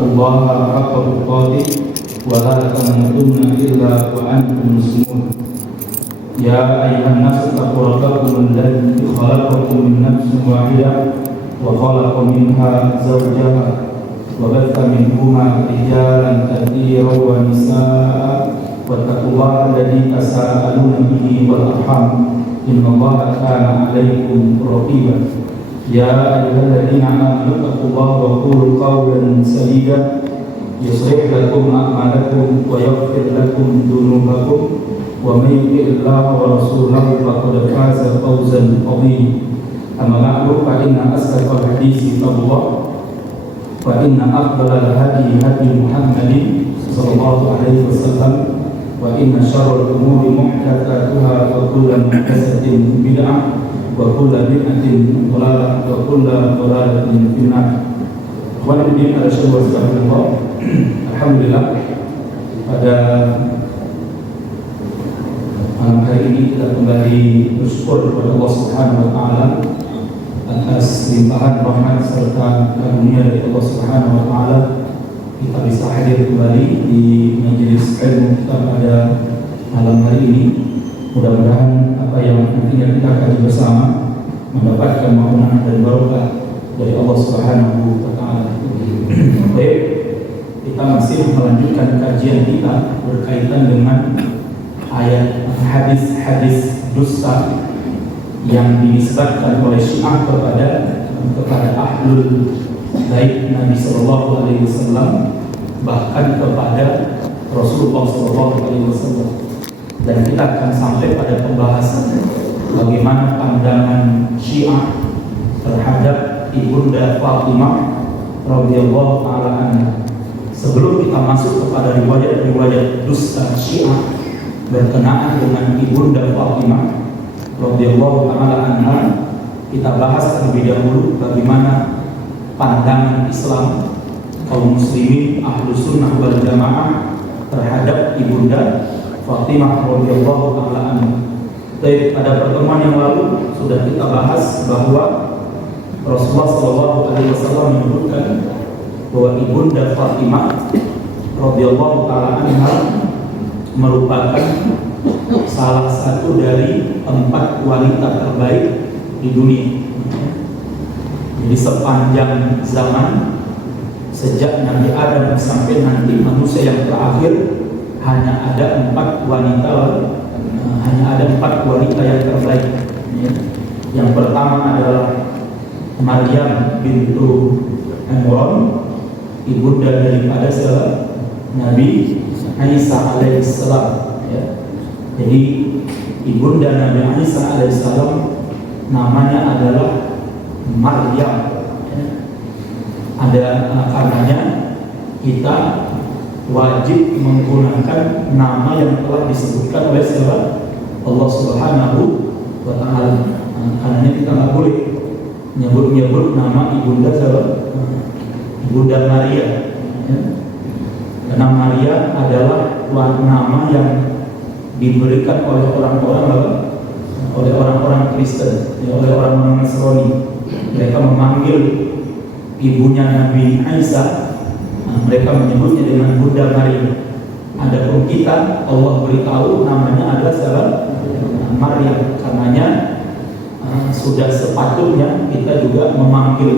الله حق تقاته ولا تموتن إلا وأنتم مسلمون يا أيها الناس اتقوا ربكم الذي خلقكم من نفس واحدة وخلق منها زوجها وبث منهما رجالا كثيرا ونساء واتقوا الله الذي تساءلون به والأرحام إن الله كان عليكم رقيبا يا أيها الذين آمنوا اتقوا الله وقولوا قولا سديدا يصلح لكم أعمالكم ويغفر لكم ذنوبكم ومن يطع الله ورسوله فقد فاز فوزا عظيما أما بعد فإن أصدق الحديث كتاب الله وإن أفضل الهدي هدي محمد صلى الله عليه وسلم وإن شر الأمور محدثاتها وكل محدثة بدعة وكل bid'ah dhalalah wa kullu dhalalatin finnar. Wa nabiyina rasulullah. Alhamdulillah pada malam hari ini kita kembali bersyukur kepada Allah Subhanahu wa taala atas limpahan rahmat serta karunia dari Allah Subhanahu wa taala kita bisa hadir kembali di majelis ilmu kita pada malam hari ini. Mudah-mudahan apa yang nantinya kita kaji bersama mendapatkan ampunan dan barokah dari Allah Subhanahu wa taala. Baik, kita masih melanjutkan kajian kita berkaitan dengan ayat hadis-hadis dusta yang dinisbatkan oleh Syiah kepada ahlul bait Nabi sallallahu alaihi wasallam, bahkan kepada Rasulullah sallallahu alaihi wasallam. Dan kita akan sampai pada pembahasan bagaimana pandangan Syiah terhadap Ibunda Fatimah radhiyallahu taala anha. Sebelum kita masuk kepada riwayat-riwayat dusta Syiah berkenaan dengan Ibunda Fatimah radhiyallahu taala anha, kita bahas terlebih dahulu bagaimana pandangan Islam kaum muslimin Ahlus Sunnah wal Jamaah terhadap Ibunda Fatimah radhiyallahu taala anha. Pada pertemuan yang lalu sudah kita bahas bahwa Rasulullah sallallahu alaihi wasallam menyebutkan bahwa Ibunda Fatimah radhiyallahu taala anha merupakan salah satu dari 4 wanita terbaik di dunia. Jadi sepanjang zaman sejak Nabi Adam sampai nanti manusia yang terakhir hanya ada 4 wanita yang terbaik. Yang pertama adalah Maryam bintu Imran, ibunda daripada Nabi Isa alaihissalam. Jadi ibunda Nabi Isa alaihissalam namanya adalah Maryam. Karenanya kita wajib menggunakan nama yang telah disebutkan oleh Allah Subhanahu wa taala. Karena kita nggak boleh nyebut nama ibunda Ibunda Maria. Karena Maria adalah nama yang diberikan oleh orang-orang Kristen, oleh orang-orang Nasrani. Mereka memanggil ibunya Nabi Isa, mereka menyebutnya dengan Bunda Maria. Adapun kita, Allah beritahu namanya adalah Maryam. Karenanya sudah sepatutnya kita juga memanggil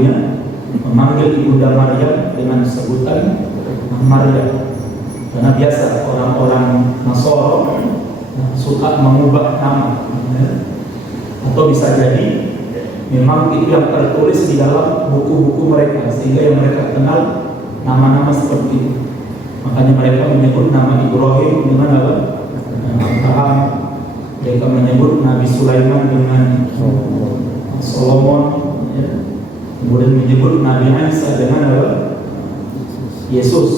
Ibunda Maryam dengan sebutan Maryam. Karena biasa orang-orang Nasoro suka mengubah nama, atau bisa jadi memang itu yang tertulis di dalam buku-buku mereka, sehingga yang mereka kenal nama-nama seperti itu. Makanya mereka menyebut nama Ibrahim dengan apa? Abraham. Mereka menyebut Nabi Sulaiman dengan Solomon. Kemudian menyebut Nabi Isa dengan apa? Yesus.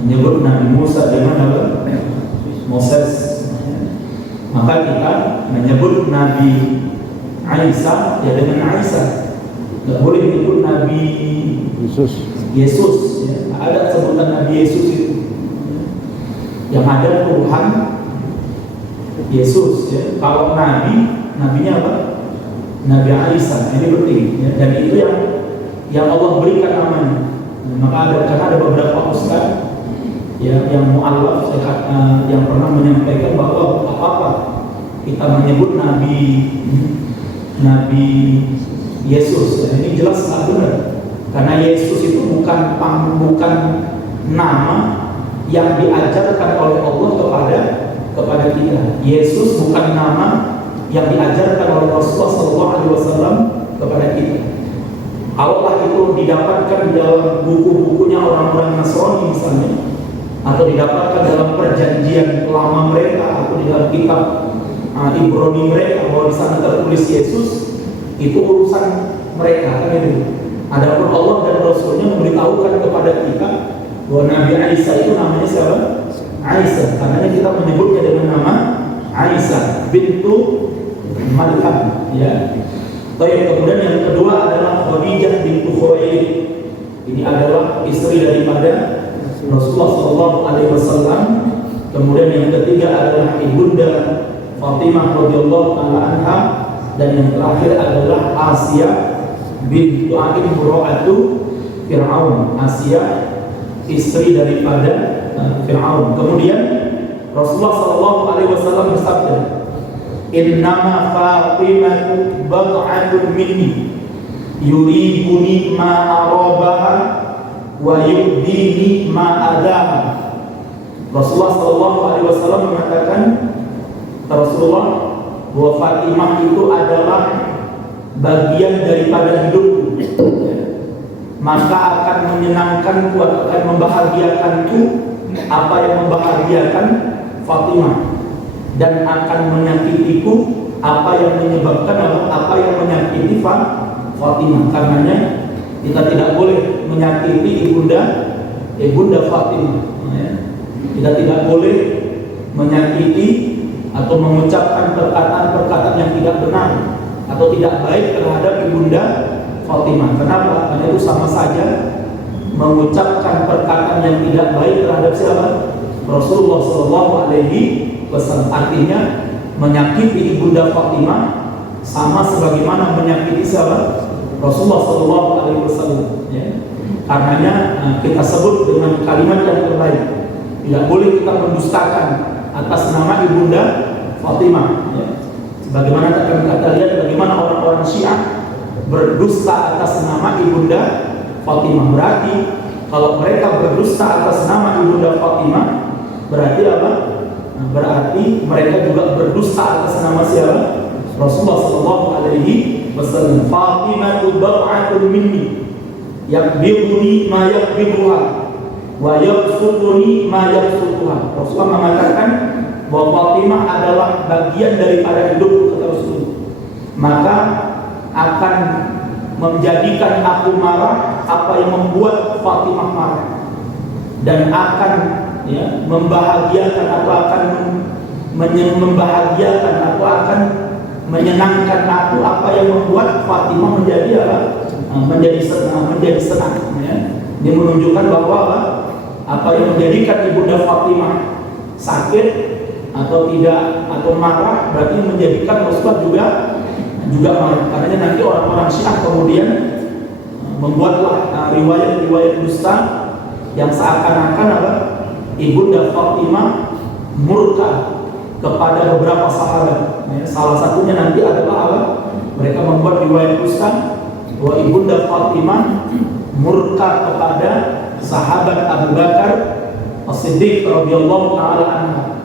Menyebut Nabi Musa dengan apa? Moses. Maka kita menyebut Nabi Isa ya dengan Isa. Tidak boleh menyebut Nabi Yesus. Ada sebutan Nabi Yesus itu. Yang ada Tuhan Yesus. Kalau nabinya apa? Nabi Isa. Ini penting. Dan itu yang Allah berikan namanya. Karena ada beberapa ustaz ya, yang mu'allaf yang pernah menyampaikan bahwa apa kita menyebut Nabi Yesus. Dan ini jelas nggak benar, karena Yesus itu bukan nama yang diajarkan oleh Allah kepada kita. Yesus bukan nama yang diajarkan oleh Rasulullah SAW kepada kita. Allah itu didapatkan dalam buku-bukunya orang-orang Nasrani misalnya, atau didapatkan dalam perjanjian lama mereka, atau di dalam kitab Ibrani mereka, bahwa di sana tertulis Yesus, itu urusan mereka kan itu. Adapun Allah dan Rasulnya memberitahukan kepada kita bahwa Nabi Isa itu namanya siapa? Aisyah. Karena kita menyebutnya dengan nama Aisyah bintu Maryam, ya. Kemudian yang kedua adalah Khadijah bintu Khuwailid. Ini adalah istri daripada Rasulullah SAW. Kemudian yang ketiga adalah ibunda Fatimah radhiyallahu taala anha, dan yang terakhir adalah Asia bintu Imra'atu Fir'aun. Asia istri daripada Fir'aun. Kemudian Rasulullah SAW bersabda, "Innama Fatimatu bad'atun minni yuribuni ma arabaha wa yudini ma adaha." Rasulullah SAW mengatakan, Rasulullah, bahwa Fatimah itu adalah bagian daripada hidupku, maka akan menyenangkanku, akan membahagiakanku apa yang membahagiakan Fatimah, dan akan menyakitiku apa yang menyebabkan apa yang menyakiti Fatimah. Karenanya kita tidak boleh menyakiti ibunda Fatimah, ya. Kita tidak boleh menyakiti atau mengucapkan perkataan-perkataan yang tidak benar atau tidak baik terhadap ibunda Fatimah. Kenapa? Karena itu sama saja mengucapkan perkataan yang tidak baik terhadap siapa? Rasulullah SAW. Artinya menyakiti ibunda Fatimah sama sebagaimana menyakiti siapa? Rasulullah SAW. Ya. Karenanya kita sebut dengan kalimat yang terbaik. Tidak boleh kita mendustakan atas nama ibunda Fatimah, ya. Sebagaimana kita lihat bagaimana orang-orang Syiah berdusta atas nama ibunda Fatimah. Berarti kalau mereka berdusta atas nama ibunda Fatimah, berarti apa? Berarti mereka juga berdusta atas nama siapa? Rasulullah SAW. Fatimah bad'atun minni yaqbiduni ma yaqbiduha wa yabsutuni ma yabsutuha. Rasulullah mengatakan bahwa Fatimah adalah bagian daripada hidup, kata Rasulullah, maka akan menjadikan aku marah apa yang membuat Fatimah marah, dan akan membahagiakan atau akan membahagiakan atau akan menyenangkan aku apa yang membuat Fatimah menjadi apa? Menjadi senang, ya. Ini menunjukkan bahwa apa yang menjadikan ibunda Fatimah sakit atau tidak atau marah, berarti menjadikan Rasulullah juga marah. Karena nanti orang-orang Syiah kemudian membuatlah riwayat-riwayat dusta yang seakan-akan ibunda Fatimah murka kepada beberapa sahabat. Salah satunya nanti adalah mereka membuat riwayat dusta bahwa ibunda Fatimah murka kepada sahabat Abu Bakar As-Siddiq radhiyallahu taala anhu.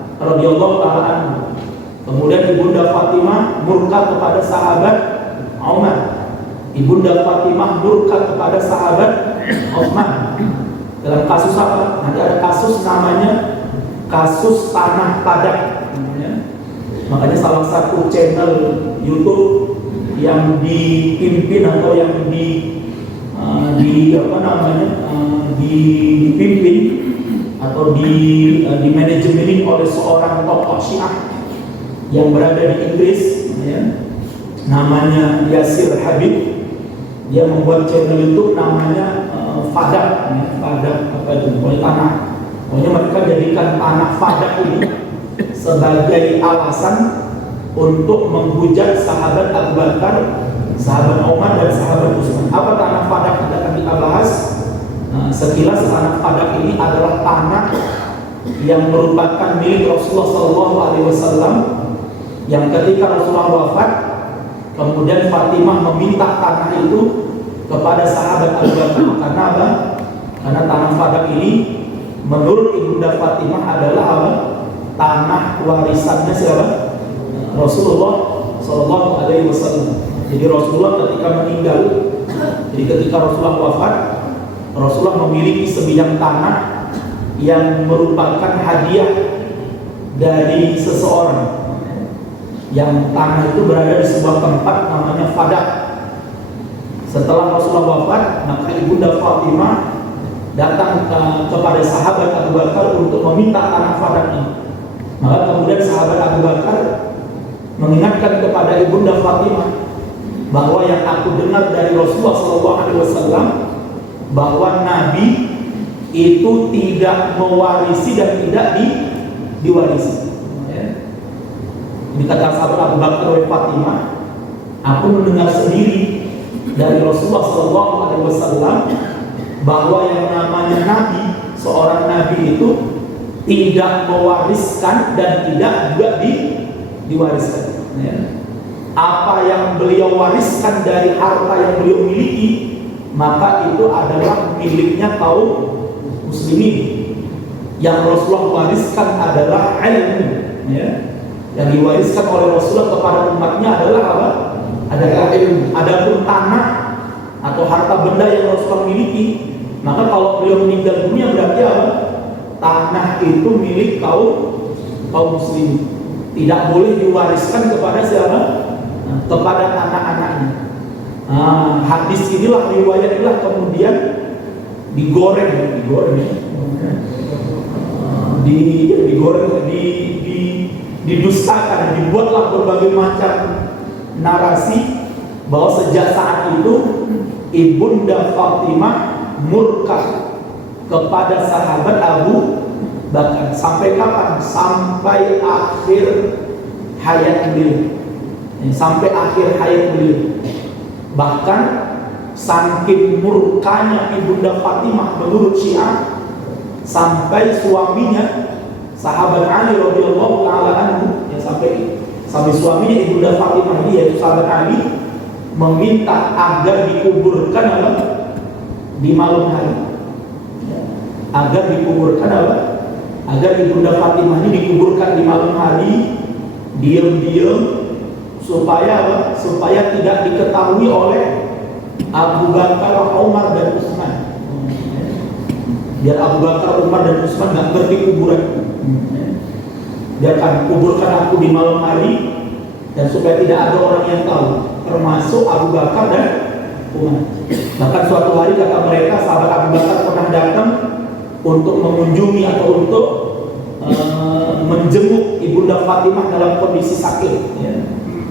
Kemudian ibunda Fatimah murka kepada sahabat Umar. Ibunda Fatimah murka kepada sahabat Utsman. Dalam kasus apa? Nanti ada kasus namanya kasus Tanah Padak. Makanya salah satu channel YouTube yang dipimpin atau yang dipimpin atau di manajemen oleh seorang tokoh Syiah yang berada di Inggris, ya, namanya Yasir Habib. Dia membuat channel YouTube namanya Fadak, apa itu? Pokoknya tanah. Pokoknya mereka jadikan tanah Fadak ini sebagai alasan untuk menghujat sahabat Abu Bakar, sahabat Umar, dan sahabat Utsman. Apa tanah Fadak? Akan kita bahas Sekilas tanah Fadak ini adalah tanah yang merupakan milik Rasulullah SAW, yang ketika Rasulullah wafat, kemudian Fatimah meminta tanah itu kepada sahabat Abu Bakar. Karena apa? Karena tanah Fadak ini menurut Ibunda Fatimah adalah apa? Tanah warisannya siapa? Rasulullah SAW. Jadi Rasulullah ketika meninggal, jadi ketika Rasulullah wafat, Rasulullah memiliki sebidang tanah yang merupakan hadiah dari seseorang. Yang tanah itu berada di sebuah tempat namanya Fadak. Setelah Rasulullah wafat, maka Ibunda Fatimah datang kepada sahabat Abu Bakar untuk meminta tanah Fadak ini. Maka kemudian sahabat Abu Bakar mengingatkan kepada Ibunda Fatimah bahwa yang aku dengar dari Rasulullah SAW bahwa Nabi itu tidak mewarisi dan tidak diwarisi. Ini kata sahabat Abu Bakar oleh Fatimah, aku mendengar sendiri dari Rasulullah SAW bahwa yang namanya Nabi, seorang Nabi itu tidak mewariskan dan tidak juga diwariskan. Apa yang beliau wariskan dari harta yang beliau miliki, maka itu adalah miliknya kaum muslimin. Yang Rasulullah wariskan adalah ilmu, Yang diwariskan oleh Rasulullah kepada umatnya adalah apa? Adalah ilmu. Adapun tanah atau harta benda yang Rasulullah miliki, maka kalau beliau meninggal dunia berarti apa? Tanah itu milik kaum muslimin. Tidak boleh diwariskan kepada siapa? Kepada anak-anaknya. Hadis inilah, riwayat inilah kemudian digoreng, didustakan, dibuatlah berbagai macam narasi bahwa sejak saat itu Ibunda Fatimah murka kepada sahabat Abu Bakar. Sampai kapan? Sampai akhir hayat beliau. Sampai akhir hayat beliau. Bahkan saking murkanya Ibunda Fatimah menurut Syiah, sampai suaminya sahabat Ali radhiyallahu taala anhu, sampai suaminya Ibunda Fatimah ini, yaitu sahabat Ali, meminta agar dikuburkan di malam hari. Agar dikuburkan agar Ibunda Fatimah ini dikuburkan di malam hari, diam-diam, supaya tidak diketahui oleh Abu Bakar, Umar dan Utsman. Biar Abu Bakar, Umar dan Utsman nggak ngerti kuburan. Biarkan kuburkan aku di malam hari, dan supaya tidak ada orang yang tahu, termasuk Abu Bakar dan Umar. Bahkan suatu hari kata mereka, sahabat Abu Bakar pernah datang untuk mengunjungi atau untuk menjenguk Ibunda Fatimah dalam kondisi sakit.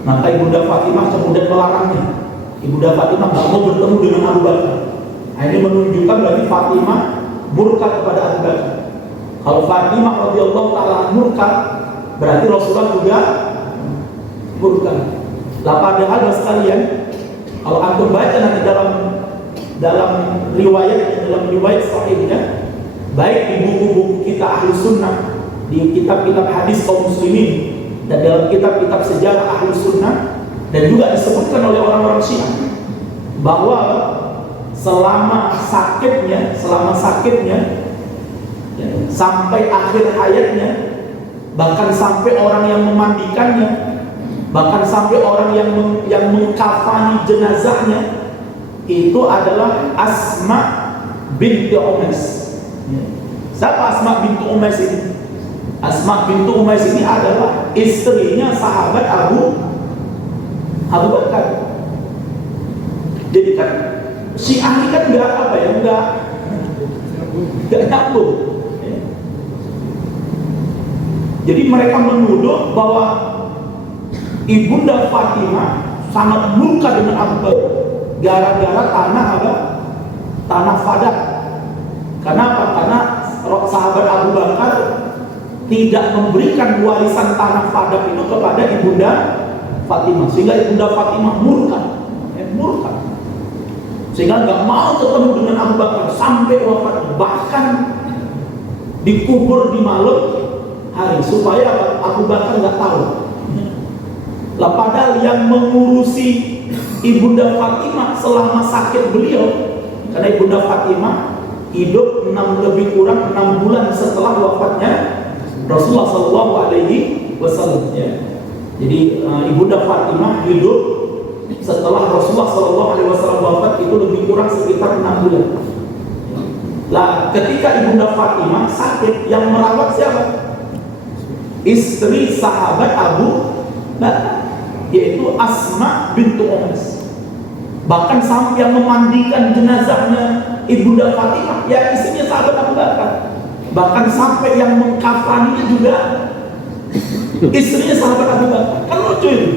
Maka Ibunda Fatimah kemudian melarangnya. Ibunda Fatimah nggak mau bertemu dengan Abu Bakar. Ini menunjukkan bagi Fatimah murka kepada Abu Bakar. Kalau Fatimah radhiyallahu taala murka, berarti Rasulullah juga murka. Lah padahal sekalian, kalau antum baca nanti dalam riwayat sahihnya, baik di buku-buku kita Ahlus Sunnah, di kitab-kitab hadis kaum muslimin, dan dalam kitab-kitab sejarah Ahlus Sunnah, dan juga disebutkan oleh orang-orang Syiah bahwa selama sakitnya sampai akhir hayatnya, bahkan sampai orang yang memandikannya, bahkan sampai orang yang mengkafani jenazahnya, itu adalah Asma binti Umais. Siapa Asma binti Umais ini? Asma binti Umais ini adalah istrinya sahabat Abu Bakar. Jadi kan Syiah ini kan nggak nyambung. Jadi mereka menuduh bahwa Ibunda Fatimah sangat murka dengan Abu Bakar gara-gara tanah Fadak. Kenapa? Karena sahabat Abu Bakar tidak memberikan warisan tanah Fadak itu kepada Ibunda Fatimah, sehingga Ibunda Fatimah murka. sehingga nggak mau ketemu dengan Abu Bakar sampai wafat, bahkan dikubur di malam hari supaya Abu Bakar nggak tahu. Lah padahal yang mengurusi Ibunda Fatimah selama sakit beliau, karena Ibunda Fatimah hidup lebih kurang 6 bulan setelah wafatnya Rasulullah SAW. Ya. Jadi Ibunda Fatimah hidup setelah Rasulullah SAW wafat itu lebih kurang sekitar 6 bulan. Lah ketika Ibunda Fatimah sakit, yang merawat siapa? Istri sahabat Abu Bakar, yaitu Asma bintu Umays. Bahkan sampai yang memandikan jenazahnya Ibunda Fatimah, ya istrinya sahabat Abu Bakar. Bahkan sampai yang mengkafaninya juga istrinya sahabat Abu Bakar. Kan lucu itu.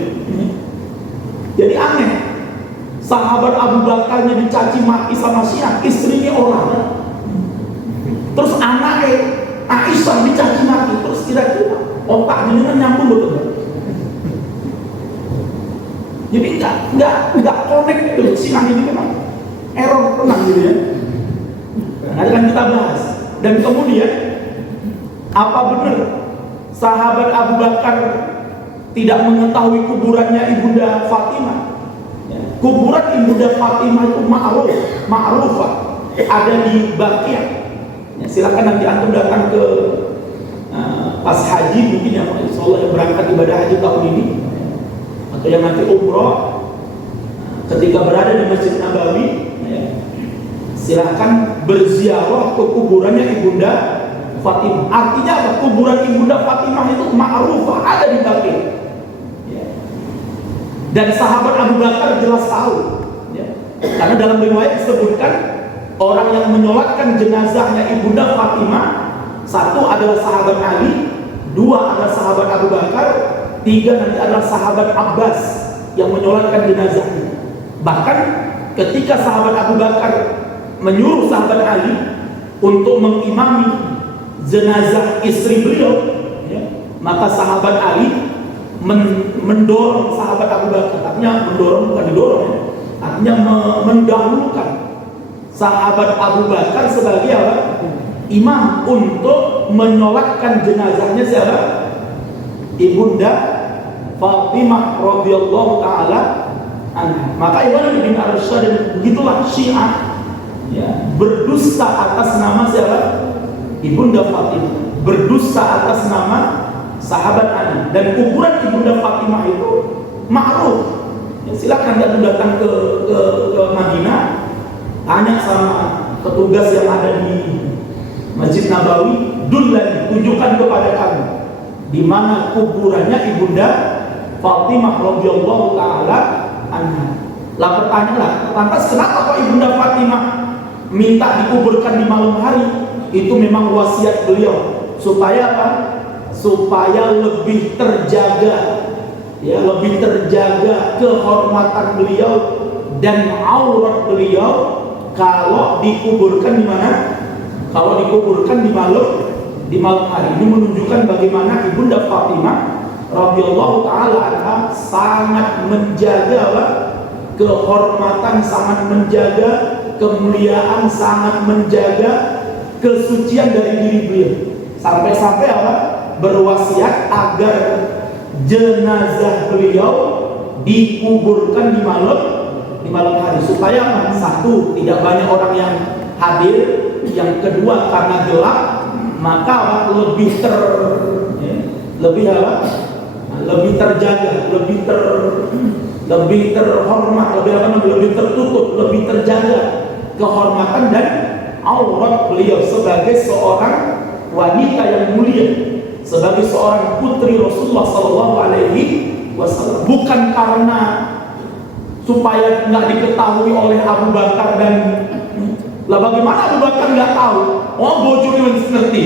Jadi aneh, sahabat Abu Bakarnya dicaci maki sama Syiah, istrinya orang. Terus anaknya Aisyah dicaci maki, terus kira-kira otaknya ini nyambung betul. Jadi nggak connect gitu. Syiah ini memang error tenang gitu ya. Nanti kan kita bahas. Dan kemudian apa benar sahabat Abu Bakar tidak mengetahui kuburannya Ibunda Fatimah? Ya. Kuburan Ibunda Fatimah itu ma'rufah, ada di Baqiyah. Ya, silakan nanti antum datang ke pas haji mungkin ya, insyaallah yang berangkat ibadah haji tahun ini atau yang nanti umroh, ketika berada di Masjid Nabawi, ya, silakan berziarah ke kuburannya Ibunda Fatimah. Artinya apa? Kuburan Ibunda Fatimah itu ma'rufah, ada di Baqiyah. Ya. Dan sahabat Abu Bakar jelas tahu, ya. Karena dalam riwayat disebutkan orang yang menyolatkan jenazahnya Ibunda Fatimah, satu adalah sahabat Ali, dua adalah sahabat Abu Bakar, tiga nanti adalah sahabat Abbas yang menyolatkan jenazahnya. Bahkan ketika sahabat Abu Bakar menyuruh sahabat Ali untuk mengimami jenazah istri beliau, ya, maka sahabat Ali mendorong sahabat Abu Bakar. Artinya mendorong, bukan didorong, ya. Artinya mendahulukan sahabat Abu Bakar sebagai apa? Imam untuk menyolatkan jenazahnya siapa? Ibunda Fatimah radhiyallahu taala anha. Maka Iwan bin Arsyad, dan begitulah Syiah, ya, berdusta atas nama siapa? Ibunda Fatimah, berdusta atas nama sahabat Ali. Dan kuburan Ibunda Fatimah itu ma'ruf. Ya, silakan Anda datang ke Madinah, tanya sama petugas yang ada di Masjid Nabawi, dullan, tunjukkan kepada kami di mana kuburannya Ibunda Fatimah radhiyallahu taala anha. Lah pertanyaanlah, lantas kenapa kok Ibunda Fatimah minta dikuburkan di malam hari? Itu memang wasiat beliau supaya apa? Supaya lebih terjaga, ya, lebih terjaga kehormatan beliau dan aurat beliau kalau dikuburkan di mana? Kalau dikuburkan di malam hari. Ini menunjukkan bagaimana Ibunda Fatimah radhiyallahu taala anha sangat menjaga apa? Kehormatan, sangat menjaga kemuliaan, sangat menjaga kesucian dari diri beliau. Sampai-sampai apa? Berwasiat agar jenazah beliau dikuburkan di malam hari supaya apa? Satu, tidak banyak orang yang hadir, yang kedua karena gelap maka apa? lebih terjaga, lebih terhormat, lebih tertutup, lebih terjaga kehormatan dan aurat beliau sebagai seorang wanita yang mulia, sebagai seorang putri Rasulullah SAW. Bukan karena supaya nggak diketahui oleh Abu Bakar dan lah bagaimana Abu Bakar nggak tahu? Oh, bojone wis ngerti.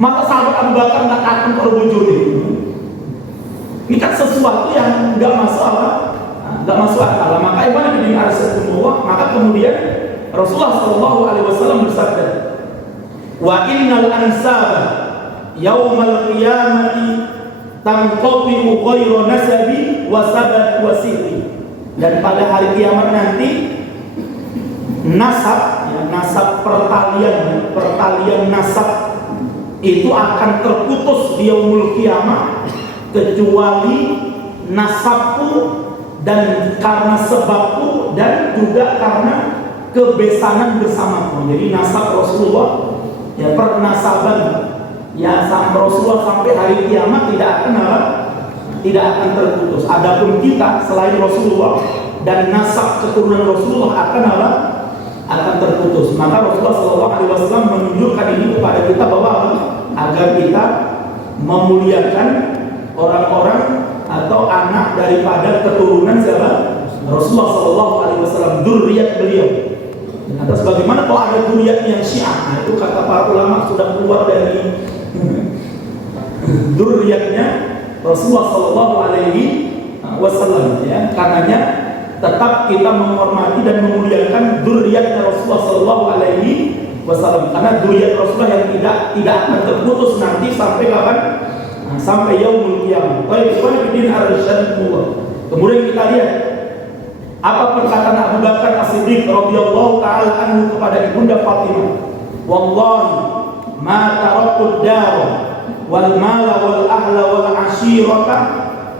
Maka sahabat Abu Bakar nggak takut kalau bojone. Ini kan sesuatu yang nggak masuk akal. Maka Ibn bin Arsyad, maka kemudian Rasulullah SAW bersabda, wa innal ansaba yaumal qiyamati tanqati'u ghairu nasabi wa sabat wa sirri. Dan pada hari kiamat nanti nasab, ya, nasab pertalian nasab itu akan terputus di yaumul kiamah kecuali nasabku dan karena sebabku dan juga karena kebesanan bersamaku. Jadi nasab Rasulullah, ya, pernasaban, ya, Rasulullah sampai hari kiamat tidak akan terputus. Adapun kita selain Rasulullah dan nasab keturunan Rasulullah akan terputus. Maka Rasulullah SAW menunjukkan ini kepada kita bahwa agar kita memuliakan orang-orang atau anak daripada keturunan siapa? Rasulullah SAW, dzurriyyat beliau. Atas bagaimana kalau ada dzurriyyat yang Syiah, nah, itu kata para ulama sudah keluar dari dzurriyyatnya Rasulullah SAW, ya. Karenanya tetap kita menghormati dan memuliakan dzurriyyatnya Rasulullah SAW, karena dzurriyyat Rasulullah yang tidak akan terputus nanti sampai kapan? Nah, sampai yaumul qiyamah. Kemudian kita lihat apa perkataan Abu Bakar As-Siddiq radhiyallahu taala anhu kepada ibunda Fatimah. Wallahi ma taraktu ad-dar wal mala wal ahla wal ashirata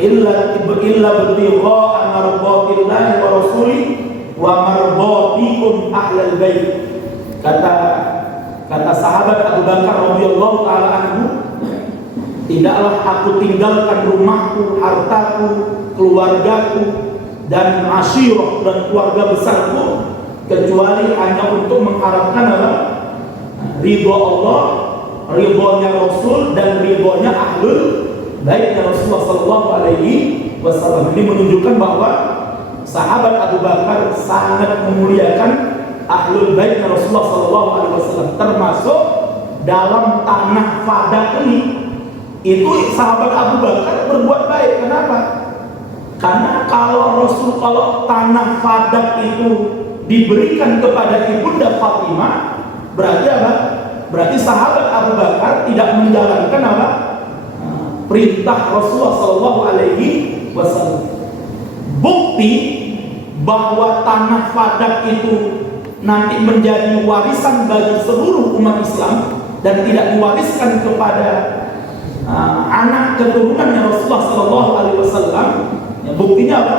illa ibtigha'a mardatillahi wa rasulih wa mardatikum ahlal bait. Kata sahabat Abu Bakar radhiyallahu taala anhu, tidaklah aku tinggalkan rumahku, hartaku, keluargaku, dan asyirah dan keluarga besarku kecuali hanya untuk mengharapkan ridho Allah, ridhonya Rasul, dan ridhonya ahlul baitnya Rasulullah SAW. Ini menunjukkan bahwa sahabat Abu Bakar sangat memuliakan ahlul baitnya Rasulullah SAW, termasuk dalam tanah Fadak ini. Itu sahabat Abu Bakar berbuat baik. Kenapa? Karena kalau tanah Fadak itu diberikan kepada ibunda Fatimah, berarti apa? Berarti sahabat Abu Bakar tidak menjalankan apa? Perintah Rasulullah SAW. Bukti bahwa tanah Fadak itu nanti menjadi warisan bagi seluruh umat Islam dan tidak diwariskan kepada anak keturunannya Rasulullah SAW. Ya, buktinya apa?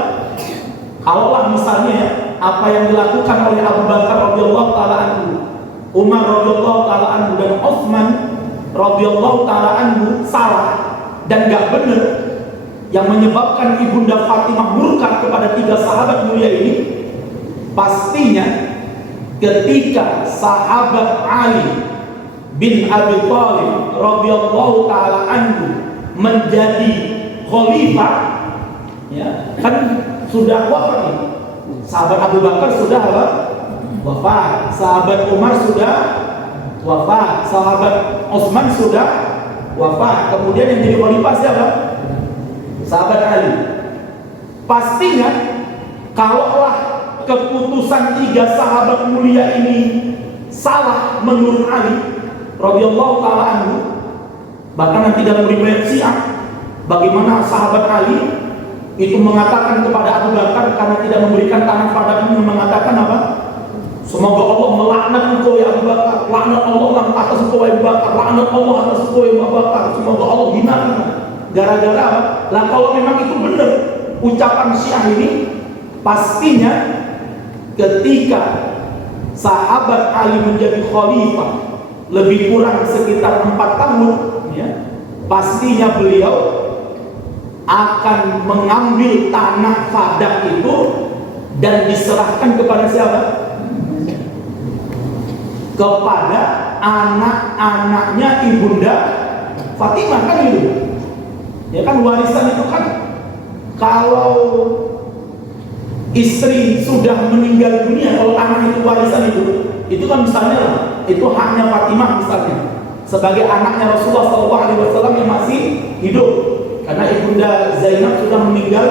Kalaulah misalnya apa yang dilakukan oleh Abu Bakar radhiyallahu taala anhu, Umar radhiyallahu taala anhu, dan Utsman radhiyallahu taala anhu salah dan gak benar, yang menyebabkan ibunda Fatimah murka kepada tiga sahabat mulia ini, pastinya ketika sahabat Ali bin Abi Thalib radhiyallahu taala anhu menjadi khalifah, ya, kan sudah wafat ini. Sahabat Abu Bakar sudah apa? Wafat. Sahabat Umar sudah wafat. Sahabat Utsman sudah wafat. Kemudian yang jadi khalifah siapa? Sahabat Ali. Pastinya kalaulah keputusan tiga sahabat mulia ini salah menurut Ali radhiyallahu taala anhu, bahkan nanti dalam riwayat Syiah bagaimana sahabat Ali itu mengatakan kepada Abu Bakar karena tidak memberikan tanah Fadak ini, mengatakan apa? Semoga Allah melaknat engkau ya Abu Bakar, laknat Allah atas engkau ya Abu Bakar, laknat Allah atas engkau ya Abu Bakar, semoga Allah hinakan. Gara-gara apa? Lah kalau memang itu benar ucapan Syiah ini, pastinya ketika sahabat Ali menjadi khalifah lebih kurang sekitar 4 tahun, ya, pastinya beliau akan mengambil tanah Fadak itu dan diserahkan kepada siapa? Kepada anak-anaknya ibunda Fatimah, kan itu. Ya kan, warisan itu kan kalau istri sudah meninggal dunia, kalau tanah itu warisan itu kan misalnya itu haknya Fatimah misalnya sebagai anaknya Rasulullah SAW yang masih hidup, karena ibunda Zainab sudah meninggal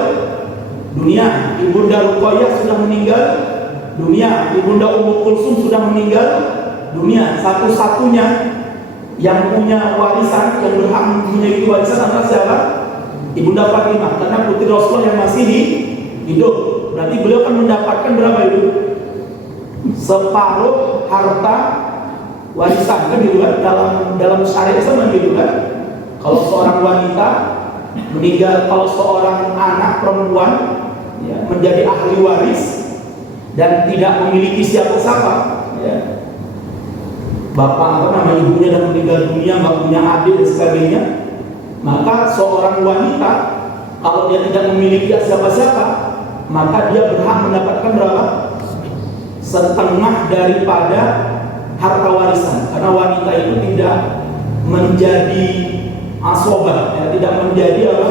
dunia, ibunda Ruqayyah sudah meninggal dunia, ibunda Ummu Kulsum sudah meninggal dunia. Satu-satunya yang punya warisan, yang berhak memiliki warisan adalah siapa? Ibunda Fatimah, karena putri Rasulullah yang masih hidup. Berarti beliau akan mendapatkan berapa itu? separuh harta warisan, kan gitu kan, dalam syariat Islam gitu kan. Kalau seorang wanita meninggal, kalau seorang anak perempuan ya, menjadi ahli waris dan tidak memiliki siapa-siapa, ya, bapak apa nama ibunya dan meninggal dunia, nggak punya adik dan sebagainya, maka seorang wanita kalau dia tidak memiliki siapa-siapa, maka dia berhak mendapatkan berapa? Setengah daripada harta warisan, karena wanita itu tidak menjadi asobah, ya, tidak menjadi apa?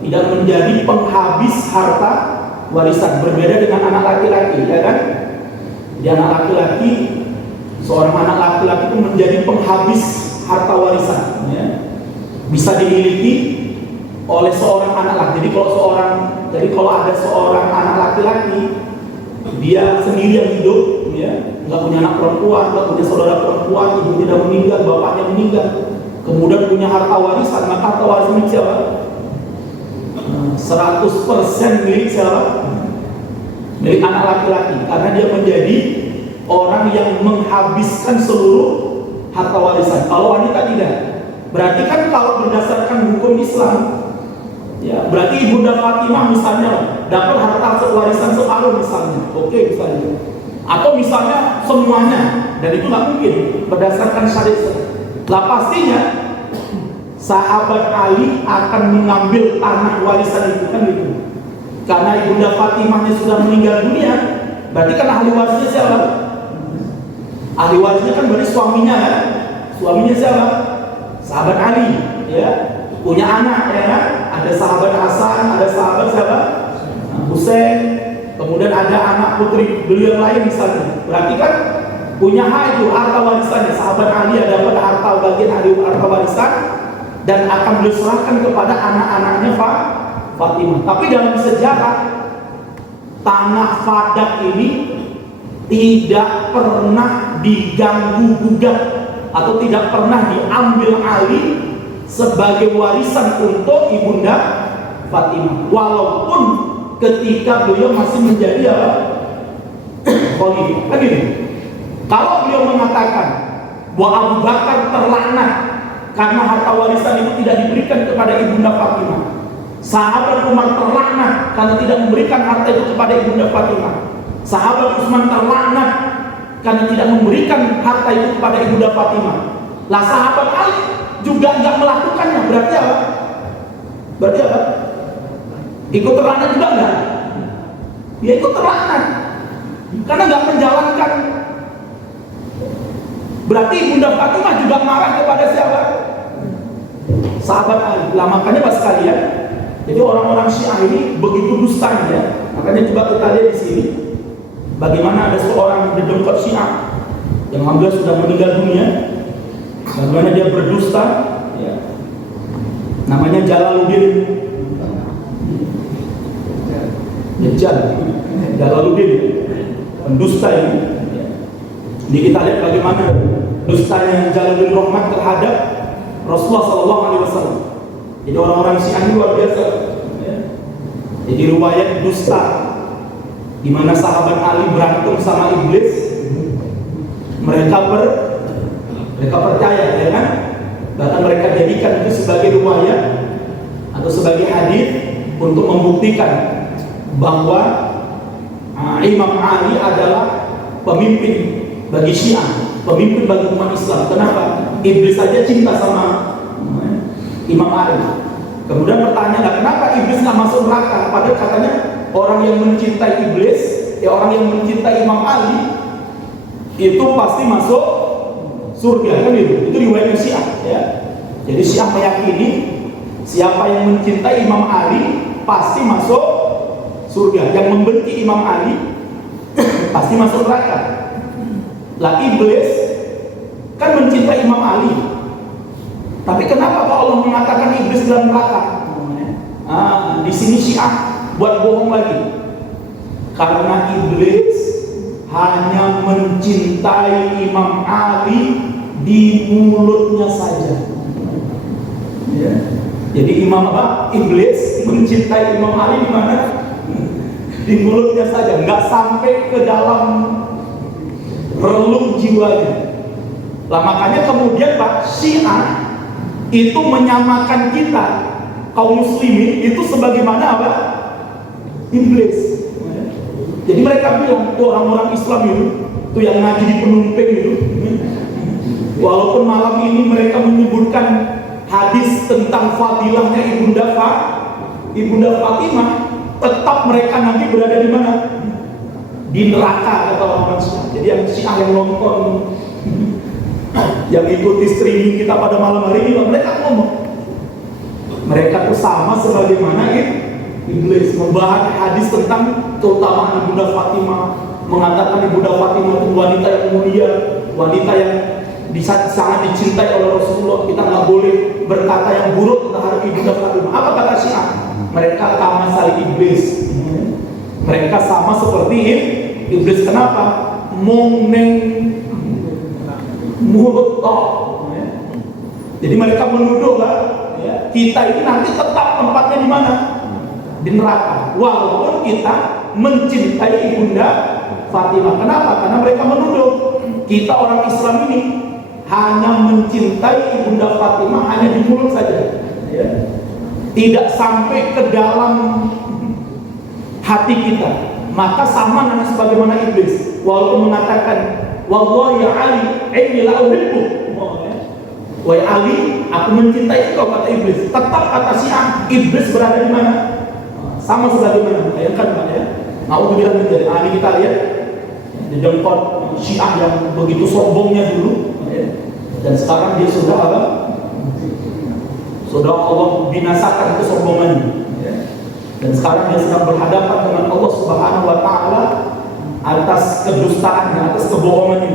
Tidak menjadi penghabis harta warisan. Berbeda dengan anak laki-laki, ya kan? Jadi anak laki-laki, seorang anak laki-laki itu menjadi penghabis harta warisan, ya. Bisa dimiliki oleh seorang anak laki. Jadi kalau ada seorang anak laki-laki, dia sendiri yang hidup, ya, nggak punya anak perempuan, nggak punya saudara perempuan, ibu tidak meninggal, bapaknya meninggal, kemudian punya harta warisan, maka harta warisan milik siapa? 100% milik siapa? Milik anak laki-laki, karena dia menjadi orang yang menghabiskan seluruh harta warisan. Kalau wanita tidak. Berarti kan kalau berdasarkan hukum Islam, ya, berarti Ibunda Fatimah misalnya dapat harta warisan separuh misalnya, oke misalnya, atau misalnya semuanya, dan itu nggak mungkin berdasarkan syariat. Lah pastinya sahabat Ali akan mengambil tanah warisan itu, kan gitu. Karena Ibunda Fatimahnya sudah meninggal dunia, berarti kan ahli warisnya siapa? Ahli warisnya kan berarti suaminya, kan? Suaminya siapa? Sahabat Ali, ya, punya anak, ya kan? Ada sahabat Hasan, ada sahabat siapa? Husain, kemudian ada anak putri beliau lain misalnya. Berarti kan punya hak itu harta warisannya. Sahabat Ali ada dapat harta bagian harta warisan dan akan beliau serahkan kepada anak-anaknya Fatimah. Tapi dalam sejarah tanah Fadak ini tidak pernah diganggu-gugat atau tidak pernah diambil alih sebagai warisan untuk Ibunda Fatimah, walaupun ketika beliau masih menjadi apa? Khalifah. Kan gini, kalau beliau mengatakan bahwa Abu Bakar terlaknat karena harta warisan itu tidak diberikan kepada Ibunda Fatimah, sahabat Umar terlaknat karena tidak memberikan harta itu kepada Ibunda Fatimah, sahabat Utsman terlaknat karena tidak memberikan harta itu kepada Ibunda Fatimah. Lah sahabat Ali juga nggak melakukannya, berarti apa? Berarti apa? Ikut terlaknat juga nggak? Ya ikut terlaknat, karena nggak menjalankan. Berarti Ibunda Fatimah juga marah kepada siapa? Sahabat Ali. Lah makanya pas sekalian, jadi orang-orang Syiah ini begitu dustanya. Makanya coba kita lihat di sini. Bagaimana ada seorang dedengkot Syiah yang alhamdulillah sudah meninggal dunia, bagaimana dia berdusta, ya. Namanya Jalaluddin Jalaluddin, pendusta ini. Jadi kita lihat bagaimana dustanya Jalaluddin Rahmat terhadap Rasulullah SAW. Jadi orang-orang Syiah ini luar biasa, ya. Jadi riwayat dusta di mana sahabat Ali berantem sama iblis, mereka percaya, ya kan? Bahkan mereka jadikan itu sebagai riwayat atau sebagai hadis untuk membuktikan bahwa Imam Ali adalah pemimpin bagi Syiah, pemimpin bagi umat Islam. Kenapa? Iblis saja cinta sama Imam Ali. Kemudian pertanyaan, kenapa iblis nggak masuk neraka? Padahal katanya orang yang mencintai iblis, ya orang yang mencintai Imam Ali itu pasti masuk surga, kan itu riwayat Syiah, ya. Jadi Syiah meyakini siapa yang mencintai Imam Ali pasti masuk surga, yang membenci Imam Ali pasti masuk neraka. Lah iblis kan mencintai Imam Ali, tapi kenapa kalau Allah mengatakan iblis dalam neraka? Di sini Syiah buat bohong lagi, karena iblis hanya mencintai Imam Ali di mulutnya saja, ya. Jadi iblis mencintai Imam Ali di mana? Di mulutnya saja, nggak sampai ke dalam relung jiwanya. Lah makanya kemudian Pak, Syiah itu menyamakan kita kaum muslimin itu sebagaimana apa? Iblis. Jadi mereka bilang orang-orang Islam itu yang ngaji di Penumpeng itu, walaupun malam ini mereka menyebutkan hadis tentang fadilahnya Ibunda Fatimah, tetap mereka nanti berada di mana? Di neraka, kata orang Syiah. Jadi yang Syiah yang nonton, yang ikuti streaming kita pada malam hari ini, mereka ngomong, mereka tuh sama sebagaimana Iblis membahas hadis tentang keutamaan Ibunda Fatimah, mengatakan Ibunda Fatimah itu wanita yang mulia, wanita yang sangat dicintai oleh Rasulullah. Kita nggak boleh berkata yang buruk terhadap Ibunda Fatimah. Apa kata Syiah? Mereka sama sekali Iblis. Mereka sama seperti Iblis. Kenapa? Moneng mulut tok. Jadi mereka menuduh lah, kita ini nanti tetap tempatnya di mana? Di neraka. Walaupun kita mencintai Ibunda Fatimah. Kenapa? Karena mereka menuduh kita orang Islam ini hanya mencintai Ibunda Fatimah hanya di mulut saja, tidak sampai ke dalam hati kita. Maka sama dengan sebagaimana Iblis, walaupun mengatakan wallahi ya Ali inni la uhibbu, wahai Ali aku mencintai kau, kata Iblis. Tetap kata Syiah, Iblis berada di mana? Sama sebagaimana, bayangkan Pak ya. Nauzubillah min dzalik. Ini kita lihat di jengkot Syiah yang begitu sombongnya dulu, dan sekarang dia sudah apa? Sudah Allah binasakan kesombongannya, dan sekarang dia sedang berhadapan dengan Allah Subhanahu wa Ta'ala atas kedustaannya, atas kebohongannya.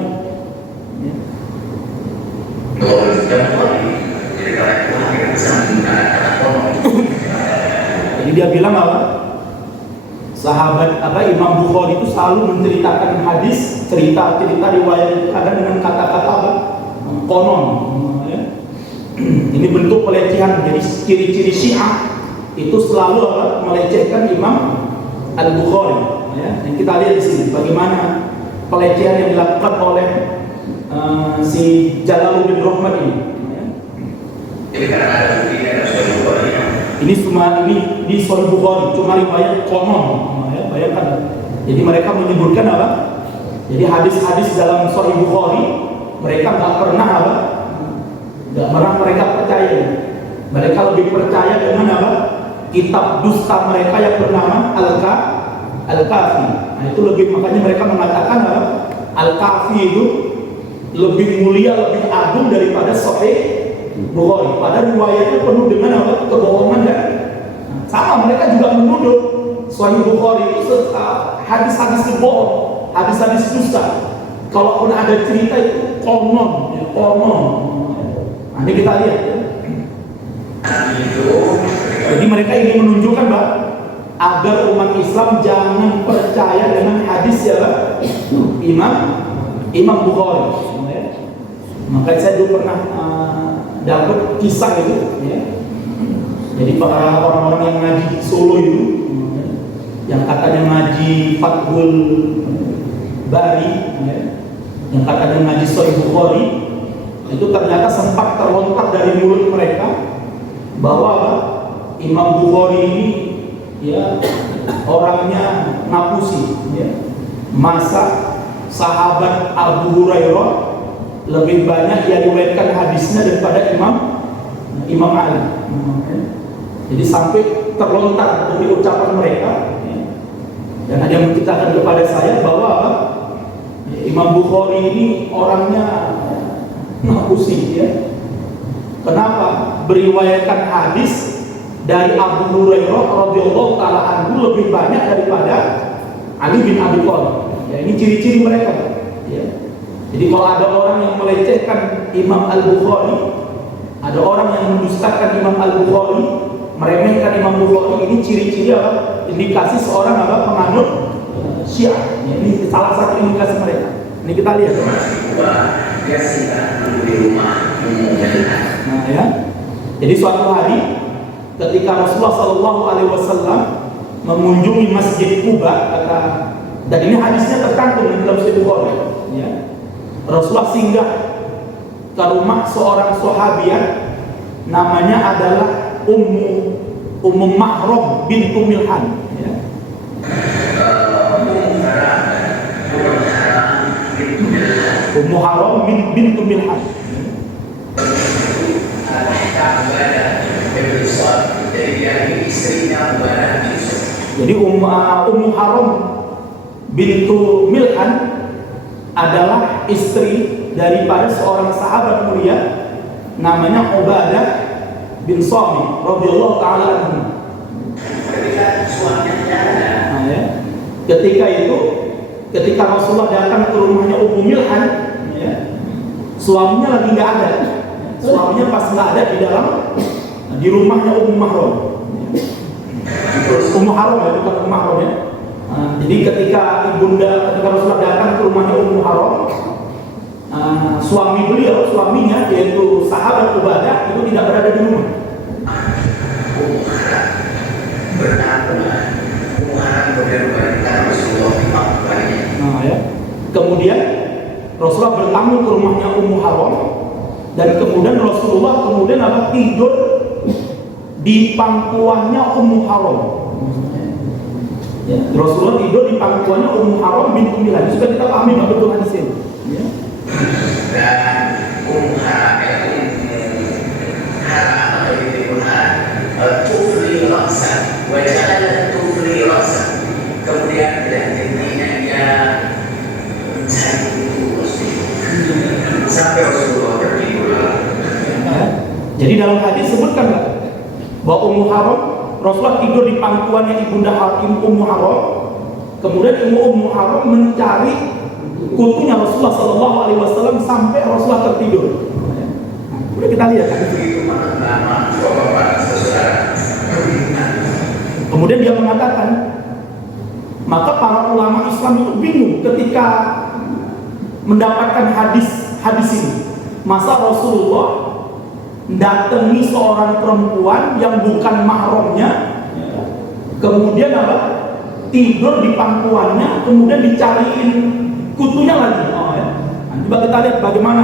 Jadi dia bilang apa? Sahabat Imam Bukhari itu selalu menceritakan hadis, cerita-cerita riwayat itu kadang dengan kata-kata apa? Konon. Ini bentuk pelecehan. Jadi ciri-ciri Syiah itu selalu apa? Melecehkan Imam Al-Bukhari. Dan kita lihat di sini bagaimana pelecehan yang dilakukan oleh si Jalaluddin Rahmat ini. Ini cuma di Sahih Bukhari, cuma riwayat konon, bayangkan. Jadi mereka menyebutkan apa? Jadi hadis-hadis dalam Sahih Bukhari mereka nggak pernah apa? Nggak pernah mereka percaya. Mereka lebih percaya dengan apa? Kitab dusta mereka yang bernama Al-Kafi. Nah itu lebih, makanya mereka mengatakan apa? Al-Kafi itu lebih mulia, lebih agung daripada Sahih Bukhari. Padahal riwayatnya penuh dengan apa? Kebohongan dan sama mereka juga menuduh Sahih Bukhari itu hadis-hadis bohong, hadis-hadis dusta. Kalaupun ada cerita itu konon. Nah, ini kita lihat. Jadi mereka ingin menunjukkan Pak, agar umat Islam jangan percaya dengan hadis ya Pak, Imam Bukhari. Makanya saya dulu pernah dapat kisah itu, ya. Jadi para orang-orang yang ngaji di Solo itu, yang katanya ngaji Fathul Bari, ya, yang katanya ngaji Sahih Bukhari, itu ternyata sempat terlontar dari mulut mereka bahwa Imam Bukhari ini, ya, orangnya ngapusi, ya. Masa sahabat Abu Hurairah lebih banyak yang diriwayatkan hadisnya daripada Imam Ali. Jadi sampai terlontar dari ucapan mereka, dan ada yang menceritakan kepada saya bahwa Imam Bukhari ini orangnya ngapusi, ya. Kenapa? Beriwayatkan hadis dari Abu Hurairah radhiyallahu taala anhu lebih banyak daripada Ali bin Abi Thalib. Ya, ini ciri-ciri mereka, ya. Jadi kalau ada orang yang melecehkan Imam Al-Bukhari, ada orang yang mendustakan Imam Al-Bukhari, meremehkan Imam Bukhari, ini ciri-ciri apa? Indikasi seorang apa? Penganut Syiah. Ya, ini salah satu indikasi mereka. Ini kita lihat. Nah, ya. Jadi suatu hari ketika Rasulullah SAW mengunjungi Masjid Quba, dan ini hadisnya tercantum di dalam Sahih Bukhari, ya. Rasulullah singgah ke rumah seorang sahabiah, namanya adalah Ummu Mahram bintu Milhan. Ummu Haram bintu Milhan. Jadi Ummu Haram bintu Milhan adalah istri daripada seorang sahabat mulia namanya Ubadah bin Samit radhiyallahu taala anhu. Ketika Rasulullah datang ke rumahnya Ummu Milhan, suaminya lagi nggak ada. Suaminya pas nggak ada di rumahnya Ummu Mahram. Ummu Haram ya, bukan Ummu Mahram ya. Jadi ketika Rasulullah datang ke rumahnya Ummu Haram, suaminya yaitu sahabat Ubadah itu tidak berada di rumah. Kemudian Rasulullah bertamu ke rumahnya Ummu Haram, dan kemudian Rasulullah tidur di pangkuannya Ummu Haram. Rasulullah tidur di pangkuannya Ummu Haram bintu Milhan. Sudah kita pahami nggak betul hadis ini? Dan Ummu Haram tufli rasa, wajah tufli rasa. Kemudian intinya dia sampai Rasulullah tertidur. Jadi dalam hadis sebutkan bahwa Ummu Haram, Rasulullah tidur di pangkuannya ibunda Ummu Haram. Kemudian Ummu Haram mencari kutunya Rasulullah Sallallahu Alaihi Wasallam sampai Rasulullah tertidur. Udah kita lihat. Kemudian dia mengatakan, maka para ulama Islam itu bingung ketika mendapatkan hadis ini. Masa Rasulullah datangi seorang perempuan yang bukan mahramnya, kemudian tidur di pangkuannya, kemudian dicariin kutunya lagi. Coba kita lihat bagaimana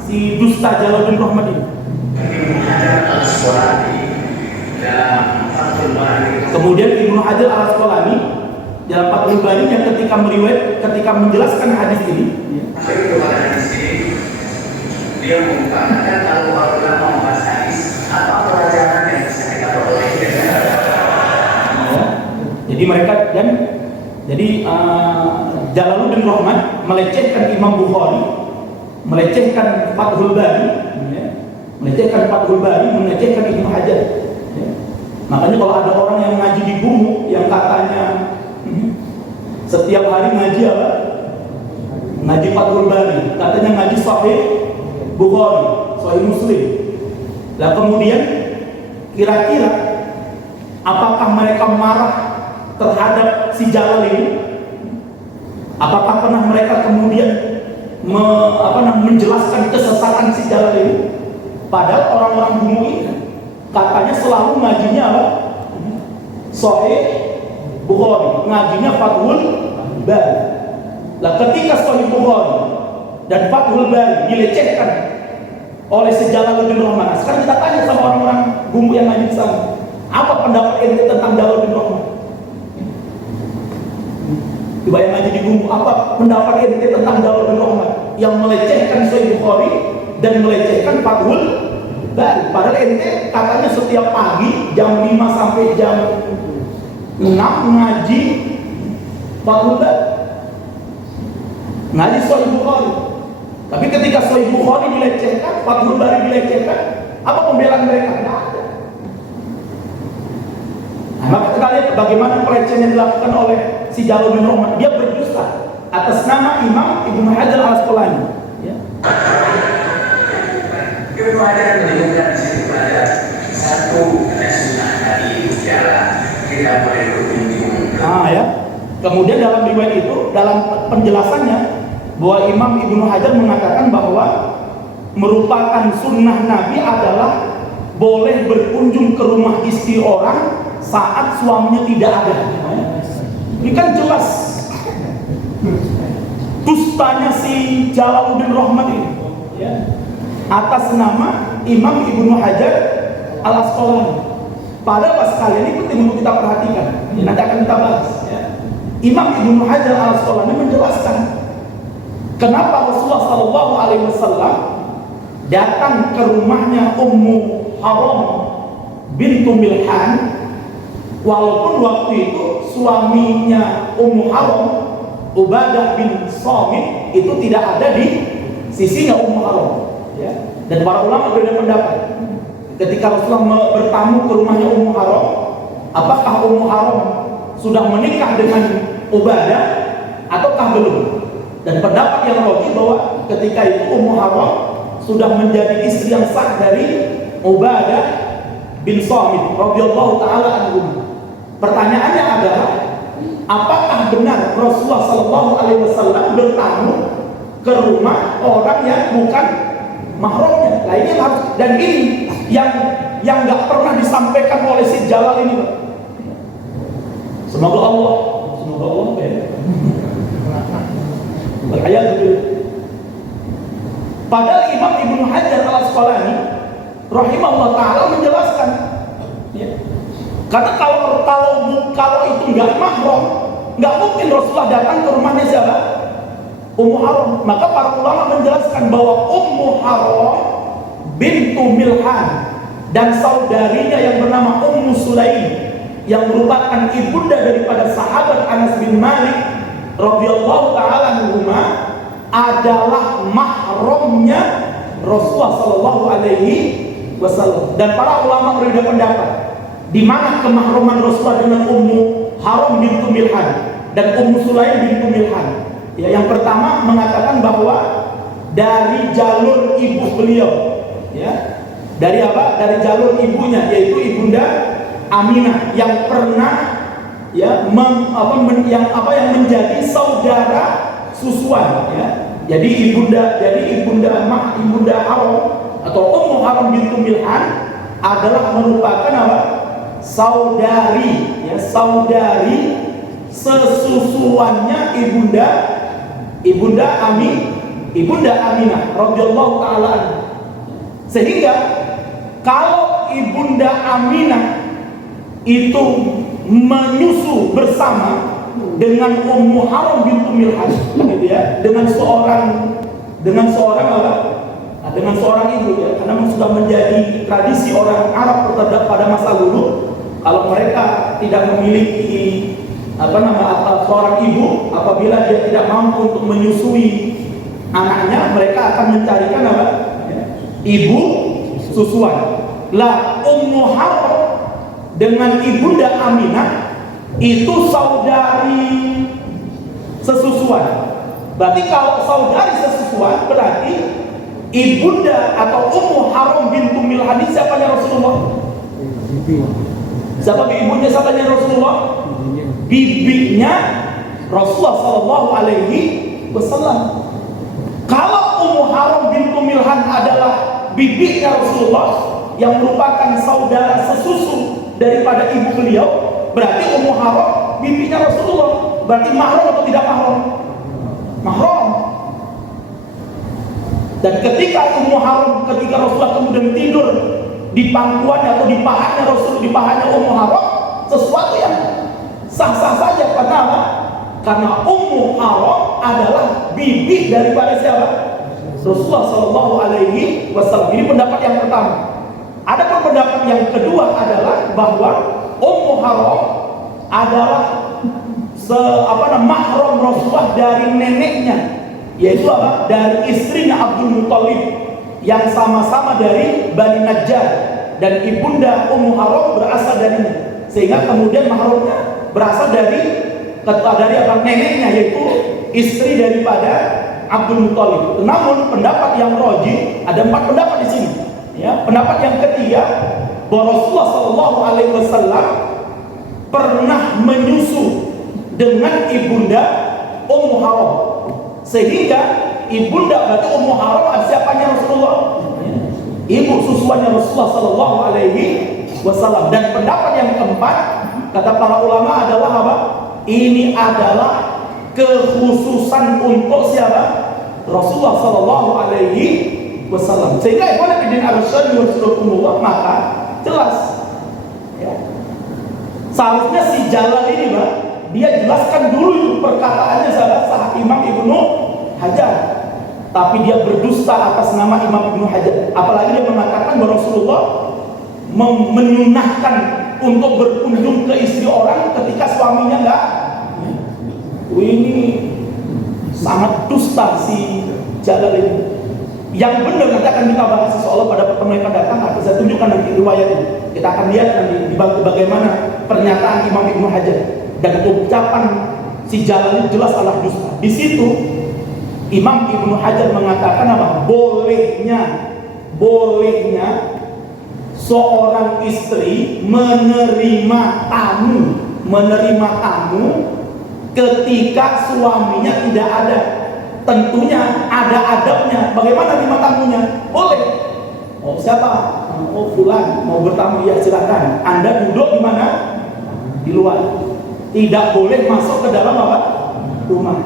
si dusta Jalaluddin Rahmat ini. Kemudian Ibnu Hajar Al-Asqalani dalam Fathul Bari yang ketika menjelaskan hadis ini, dia mengungkapkan kalau ulama membahas hadis apa pelajaran yang bisa kita peroleh. Jadi Jalaluddin Rahmat melecehkan Imam Bukhari, melecehkan Fathul Bari, melecehkan Ibnu Hajar. Makanya kalau ada orang yang ngaji di Gumuk yang katanya setiap hari ngaji apa? Ngaji Fathul Bari, katanya ngaji Sahih Bukhari, Sahih Muslim. Nah kemudian kira-kira apakah mereka marah terhadap si Jalal ini? Apakah pernah mereka kemudian menjelaskan kesesatan si Jalal ini? Padahal orang-orang Gumuk ini katanya selalu ngajinya apa? Sahih Bukhari, ngajinya Fathul Bari. Lah ketika Sahih Bukhari dan Fathul Bari dilecehkan oleh Jalaluddin Rahmat, sekarang kita tanya sama orang-orang Gumuk yang ngaji di sana, apa pendapat ente tentang Jalaluddin Rahmat? Coba yang ngaji di Gumuk, apa pendapat ente tentang Jalaluddin Rahmat yang melecehkan Sahih Bukhari dan melecehkan Fathul Bari? Padahal ente katanya setiap pagi jam 5 sampai jam 6 ngaji Fathul Bari, ngaji Sahih Bukhari. Tapi ketika Sahih Bukhari dilecehkan, Fathul Bari dilecehkan, apa pembelaan mereka? Tidak ada. Nah, maka kita lihat bagaimana pelecehan yang dilakukan oleh si Jalaluddin Rahmat. Dia berdusta atas nama Imam Ibnu Hajar Al-Asqalani. Ibnu Hajar menyebutkan di situ pada satu sunnah tadi jalan tidak boleh berkunjung. Kemudian dalam riwayat itu, dalam penjelasannya, bahwa Imam Ibnu Hajar mengatakan bahwa merupakan sunnah Nabi adalah boleh berkunjung ke rumah istri orang saat suaminya tidak ada. Ini kan jelas dustanya si Jalaluddin Rahmat ini, ya, atas nama Imam Ibnu Hajar Al-Asqalani. Padahal pas kali ini penting untuk kita perhatikan. Ini nanti akan kita bahas. Ya. Imam Ibnu Hajar Al-Asqalani menjelaskan kenapa Rasulullah Shallallahu Alaihi Wasallam datang ke rumahnya Ummu Haram bintu Milhan, walaupun waktu itu suaminya Ummu Haram, Ubadah bin Samit, itu tidak ada di sisinya Ummu Haram. Ya. Dan para ulama berbeda pendapat. Ketika Rasulullah bertamu ke rumahnya Ummu Haram, apakah Ummu Haram sudah menikah dengan Ubadah ataukah belum? Dan pendapat yang rajih bahwa ketika itu Ummu Haram sudah menjadi istri yang sah dari Ubadah bin Samit radhiyallahu taala anhu. Pertanyaannya adalah, apakah benar Rasulullah sallallahu alaihi wasallam bertamu ke rumah orang yang bukan mahramnya? Nah, ini harus, dan ini yang nggak pernah disampaikan oleh si Jalal ini, Pak. Semoga Allah berhayat dulu. Padahal Imam Ibnu Hajar Al-Asqalani rahimahullah taala menjelaskan, ya, karena kalau itu nggak mahram, nggak mungkin Rasulullah datang ke rumahnya siapa? Ummu Haram. Maka para ulama menjelaskan bahwa Ummu Haram bintu Milhan dan saudarinya yang bernama Ummu Sulaim yang merupakan ibunda daripada sahabat Anas bin Malik radhiyallahu taala anhuma adalah mahramnya Rasulullah sallallahu alaihi wasallam. Dan para ulama berbeda pendapat di mana kemahraman Rasulullah dengan Ummu Haram bintu Milhan dan Ummu Sulaim bintu Milhan. Ya, yang pertama mengatakan bahwa dari jalur ibu beliau, ya, dari apa? Dari jalur ibunya, yaitu ibunda Aminah yang pernah, ya, yang menjadi saudara susuan, ya. Jadi ibunda Haram atau Ummu Haram bintu Milhan adalah merupakan apa? Saudari, ya, saudari sesusuannya ibunda Aminah radhiyallahu taala. Sehingga kalau ibunda Aminah itu menyusu bersama dengan Ummu Haram bintu Milhan, gitu ya, dengan seorang apa? Nah, dengan seorang ibu, ya, karena sudah menjadi tradisi orang Arab pada masa dulu, kalau mereka tidak memiliki seorang ibu, apabila dia tidak mampu untuk menyusui anaknya, mereka akan mencarikan apa? Ibu susuan. Lah, Ummu Haram dengan ibunda Aminah itu saudari sesusuan. Berarti kalau saudari sesusuan, berarti ibunda atau Ummu Haram bintu Milhan ini siapanya Rasulullah? Siapa ibunya, siapanya Rasulullah? Bibinya Rasulullah sallallahu alaihi wasallam. Kalau Ummu Haram bintu Milhan adalah bibinya Rasulullah yang merupakan saudara sesusu daripada ibu beliau, berarti Ummu Haram bibinya Rasulullah. Berarti mahram atau tidak mahram? Mahram. Dan ketika Rasulullah kemudian tidur di pangkuannya atau di pahanya di pahanya Ummu Haram, sesuatu yang sah-sah saja. Karena apa? Karena Ummu Haram adalah bibi daripada siapa? Rasulullah Shallallahu Alaihi Wasallam. Ini pendapat yang pertama. Ada pendapat yang kedua adalah bahwa Ummu Haram adalah mahram Rasulullah dari neneknya, yaitu apa? Dari istrinya Abdul Muthalib yang sama-sama dari Bani Najjar, dan ibunda Ummu Haram berasal darinya, sehingga kemudian mahramnya berasal dari neneknya, yaitu istri daripada Abdul Muthalib. Namun pendapat yang rajih, ada 4 pendapat di sini. Ya, pendapat yang ketiga bahwa Rasulullah Shallallahu Alaihi Wasallam pernah menyusu dengan ibunda Ummu Haram, sehingga ibunda berarti Ummu Haram siapanya Rasulullah, ibu susuannya Rasulullah Shallallahu Alaihi Wasallam. Dan pendapat yang keempat, kata para ulama, adalah apa? Ini adalah kekhususan untuk siapa? Rasulullah Sallallahu Alaihi Wasallam. Sehingga ikhwan fillah Rasulullah, maka jelas ya, seharusnya si Jalal ini Pak, dia jelaskan dulu itu perkataannya salah Imam Ibnu Hajar, tapi dia berdusta atas nama Imam Ibnu Hajar. Apalagi dia mengatakan bahwa Rasulullah menyunahkan untuk berkunjung ke istri orang ketika suaminya enggak. Ini sangat dusta si Jalal ini. Yang benar nanti akan kita bahas insyaallah pada pertemuan yang akan datang. Akan saya tunjukkan nanti riwayat ini. Kita akan lihat nanti bagaimana pernyataan Imam Ibnu Hajar dan ucapan si Jalal ini jelas adalah dusta. Di situ Imam Ibnu Hajar mengatakan apa? Bolehnya seorang istri menerima tamu ketika suaminya tidak ada. Tentunya ada adabnya. Bagaimana terima tamunya? Boleh. Oh siapa? Oh fulan mau bertamu, ya silakan. Anda duduk di mana? Di luar. Tidak boleh masuk ke dalam apa? Rumah.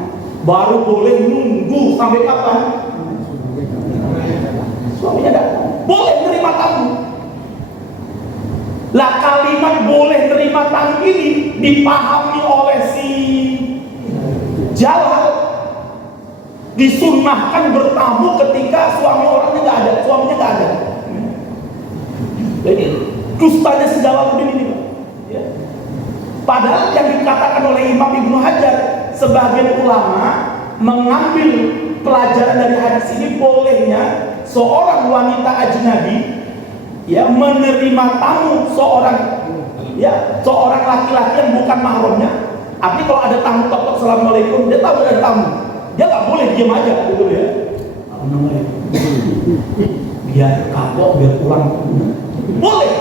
Baru boleh nunggu sampai kapan? Suaminya datang. Boleh menerima tamu. Lah kalimat boleh terima tamu ini dipahami oleh si Jalal, disunnahkan bertamu ketika suaminya nggak ada. Jadi dustanya si Jalaluddin ini, ya. Padahal yang dikatakan oleh Imam Ibnu Hajar, sebagian ulama mengambil pelajaran dari hadis ini bolehnya seorang wanita ajnabi ya menerima tamu seorang laki-laki yang bukan mahramnya. Artinya kalau ada tamu tok assalamualaikum, dia tahu ada tamu, dia nggak boleh diam aja gitu ya. Biar kapok, biar pulang. Boleh.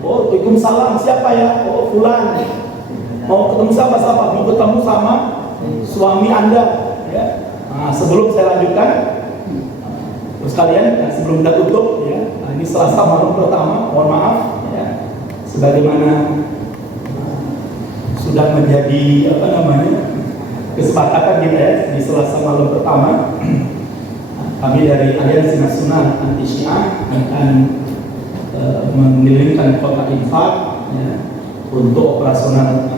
Oh, waalaikumsalam, siapa ya? Oh, fulan. Mau ketemu siapa? Mau ketemu sama suami Anda. Ya. Nah, sebelum saya lanjutkan, terus kalian sebelum kita tutup, ya. Nah, ini Selasa malam pertama. Mohon maaf, ya. Sebagaimana sudah menjadi kesepakatan kita ya di Selasa malam pertama, kami dari Aliansi Nasional Anti Syiah akan mengirimkan kota infak ya, untuk operasional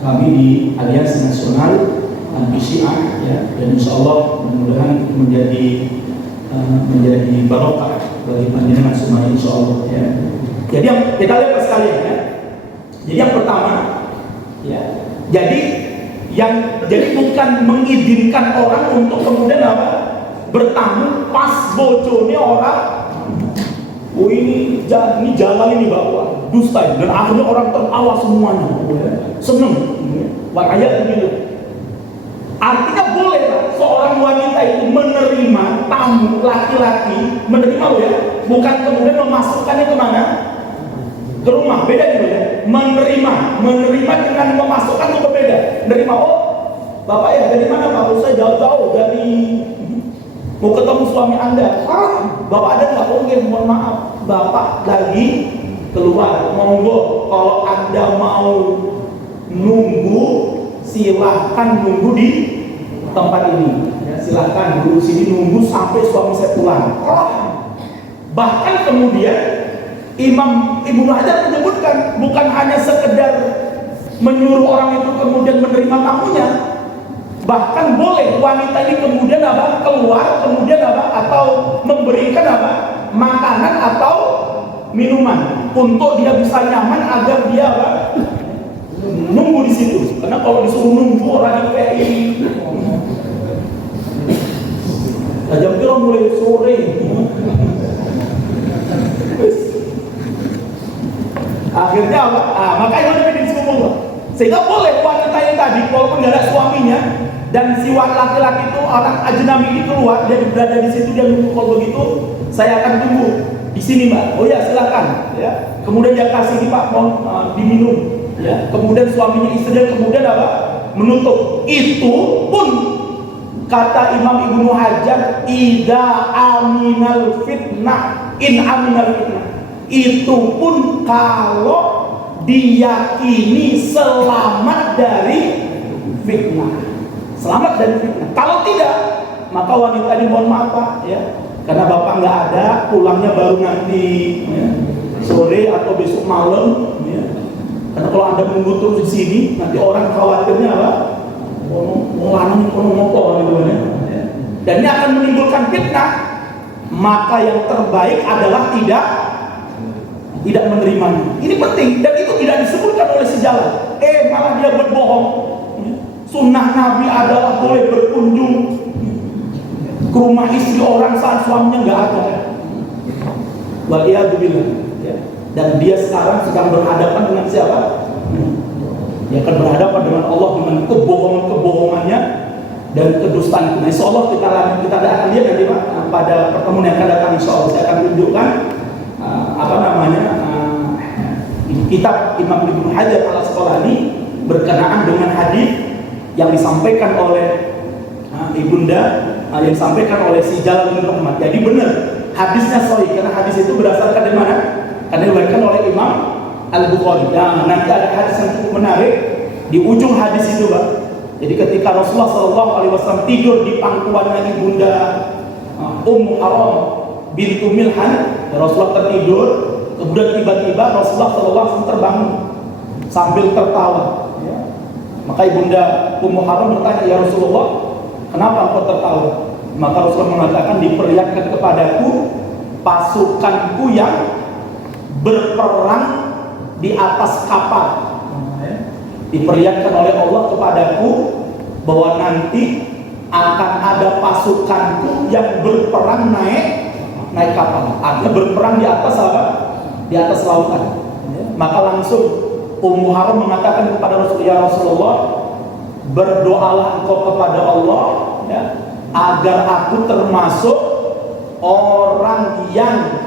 kami di Aliansi Nasional Anti Syiah ya, dan insya Allah mudah-mudahan menjadi barokah bagi panjenengan semuanya insya Allah ya. Jadi yang kita lihat sekalian ya. Jadi yang pertama ya, jadi bukan mengizinkan orang untuk kemudian bertamu pas bojone orang. Oh ini Jalal ini bapak dusta dan akhirnya orang tertawa semuanya, seneng. Wakaya begitu. Artinya boleh seorang wanita itu menerima tamu laki-laki, menerima loh ya, bukan kemudian memasukkannya kemana? Ke rumah, beda gitu ya. Menerima dengan memasukkan itu berbeda. Menerima, oh bapak ya dari mana pak? Saya jauh-jauh dari mau ketemu suami Anda. Bapak ada nggak? Mungkin, mohon maaf, bapak lagi keluar. Monggo, kalau Anda mau nunggu, silahkan nunggu di tempat ini. Ya, silahkan duduk sini nunggu sampai suami saya pulang. Bahkan kemudian Imam Ibnu Hajar menyebutkan bukan hanya sekedar menyuruh orang itu kemudian menerima tamunya, bahkan boleh wanita ini kemudian keluar kemudian atau memberikan makanan atau minuman untuk dia bisa nyaman agar dia nunggu di situ. Karena kalau disuruh nunggu orang itu jam kira mulai sore. Akhirnya makanya lebih disebut. Sehingga boleh wanita yang tadi walaupun nggak ada suaminya dan si laki-laki itu orang ajnabi ini keluar, dia berada di situ, dia nunggu. Kalau begitu saya akan tunggu di sini mbak. Oh ya silakan ya. Kemudian dia kasih ini pak mau diminum ya. Kemudian suaminya istrinya kemudian menutup. Itu pun kata Imam Ibnu Hajar, ida aminal fitnah, in aminal fitnah. Itu pun kalau diyakini selamat dari fitnah. selamat dari fitnah. Kalau tidak, maka wanita ini mohon maaf Pak, ya, karena bapak nggak ada, pulangnya baru nanti ya, sore atau besok malam. Ya. Karena kalau anda menunggu terus di sini, nanti orang khawatirnya apa? Mau lanang ngopo gitu ya. Dan ini akan menimbulkan fitnah. Maka yang terbaik adalah tidak menerimanya. Ini penting dan itu tidak disebutkan oleh sejalan. Malah dia berbohong. Sunnah Nabi adalah boleh berkunjung ke rumah istri orang saat suaminya nggak ada. Waliyadzubillah. Dan dia sekarang sedang berhadapan dengan siapa? Dia akan berhadapan dengan Allah dengan kebohongannya dan kedustaan. Nah, insya Allah kita akan lihat nanti Pak, pada pertemuan yang akan datang. Insya Allah saya akan tunjukkan kitab Imam Ibnu Hajar Al-Asqalani berkenaan dengan hadis yang disampaikan oleh ibunda, yang disampaikan oleh si Jalal bin Rahmat. Jadi benar hadisnya sahih karena hadis itu berdasarkan dari mana? Karena diriwayatkan oleh Imam Al-Bukhari. Dan nanti ada hadis yang cukup menarik di ujung hadis itu Pak. Jadi ketika Rasulullah SAW tidur di pangkuannya ibunda Ummu Haram bintu Milhan, Rasulullah tertidur, kemudian tiba-tiba Rasulullah SAW terbangun sambil tertawa. Maka ibunda Ummu Haram bertanya, ya Rasulullah, kenapa engkau tertawa? Maka Rasulullah mengatakan, diperlihatkan kepadaku pasukanku yang berperang di atas kapal. Diperlihatkan oleh Allah kepadaku bahwa nanti akan ada pasukanku yang berperang naik kapal. Artinya berperang di atas apa? Di atas lautan. Maka langsung Ummu Haram mengatakan kepada Rasulullah, ya Rasulullah, berdoalah engkau kepada Allah ya, agar aku termasuk orang yang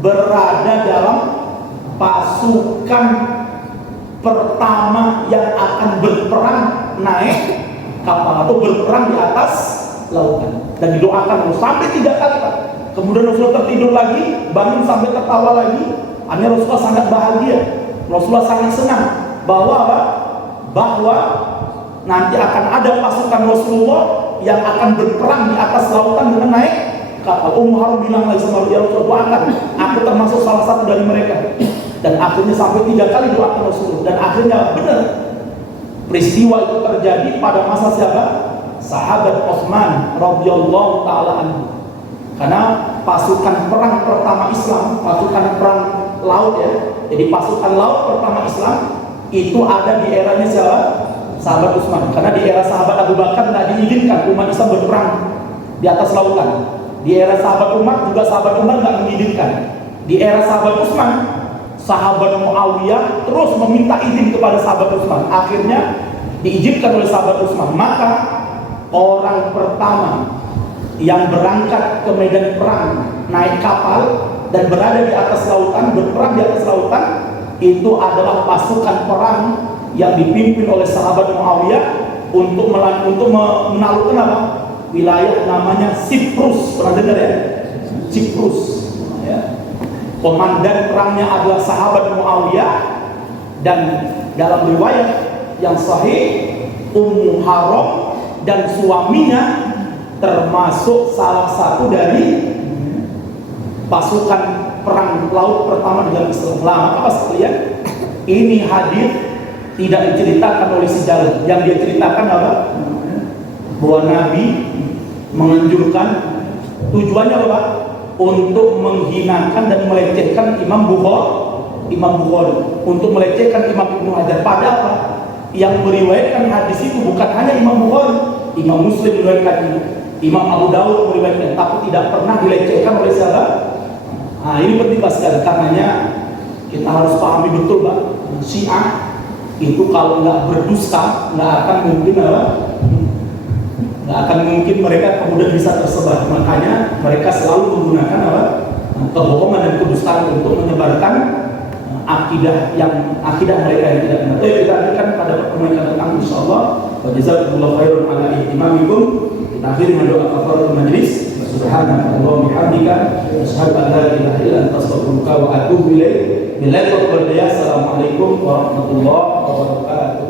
berada dalam pasukan pertama yang akan berperang naik kapal atau berperang di atas lautan. Dan didoakan sampai 3 kali Pak. Kemudian Rasulullah tertidur lagi, bangun sampai tertawa lagi. Akhirnya Rasulullah sangat bahagia, Rasulullah sangat senang bahwa nanti akan ada pasukan Rasulullah yang akan berperang di atas lautan dengan naik kapal. Ummu Haram bilang lagi sama dia, Rasulullah, aku termasuk salah satu dari mereka. Dan akhirnya sampai 3 kali doakan Rasulullah. Dan akhirnya benar peristiwa itu terjadi pada masa siapa? Sahabat Utsman radhiyallahu taala anhu. Karena pasukan perang pertama Islam, pasukan perang laut ya. Jadi pasukan laut pertama Islam itu ada di eranya siapa? Sahabat Utsman. Karena di era sahabat Abu Bakar tidak diizinkan umat Islam berperang di atas lautan. Di era sahabat Umar juga sahabat Umar tidak mengizinkan. Di era sahabat Utsman, sahabat Muawiyah terus meminta izin kepada sahabat Utsman. Akhirnya diizinkan oleh sahabat Utsman. Maka orang pertama yang berangkat ke medan perang naik kapal dan berada di atas lautan, berperang di atas lautan, itu adalah pasukan perang yang dipimpin oleh sahabat Muawiyah untuk menaklukkan apa? Wilayah namanya Siprus. Pernah dengar ya? Siprus ya. Komandan perangnya adalah sahabat Muawiyah. Dan dalam riwayat yang sahih, Ummu Haram dan suaminya termasuk salah satu dari pasukan perang laut pertama dalam Islam. Maka sekalian, ini hadis tidak diceritakan oleh sejarah. Yang dia ceritakan apa? Bahwa Nabi menganjurkan, tujuannya apa? Untuk menghinakan dan melecehkan Imam Bukhari, untuk melecehkan Imam Ibnu Hajar. Padahal apa? Yang meriwayatkan hadis itu bukan hanya Imam Bukhari, Imam Muslim meriwayatkan ini, Imam Abu Dawud meriwayatkan, tapi tidak pernah dilecehkan oleh siapa? Nah, ini penting sekali. Karenanya kita harus pahami betul Pak, Syiah itu kalau nggak berdusta nggak akan mungkin mereka kemudian bisa tersebar. Makanya mereka selalu menggunakan kebohongan dan kedustaan untuk menyebarkan akidah mereka yang tidak benar. Jadi kita akan pada pertemuan yang datang insyaallah. Wa jazakumullahu khairan ala ihtimamikum. Kita akhiri dengan doa kafaratul majlis. Subhanallahumma bihamdika asyhadu an la ilaha illa anta astaghfiruka wa atubu ilaik. Assalamualaikum warahmatullahi wabarakatuh.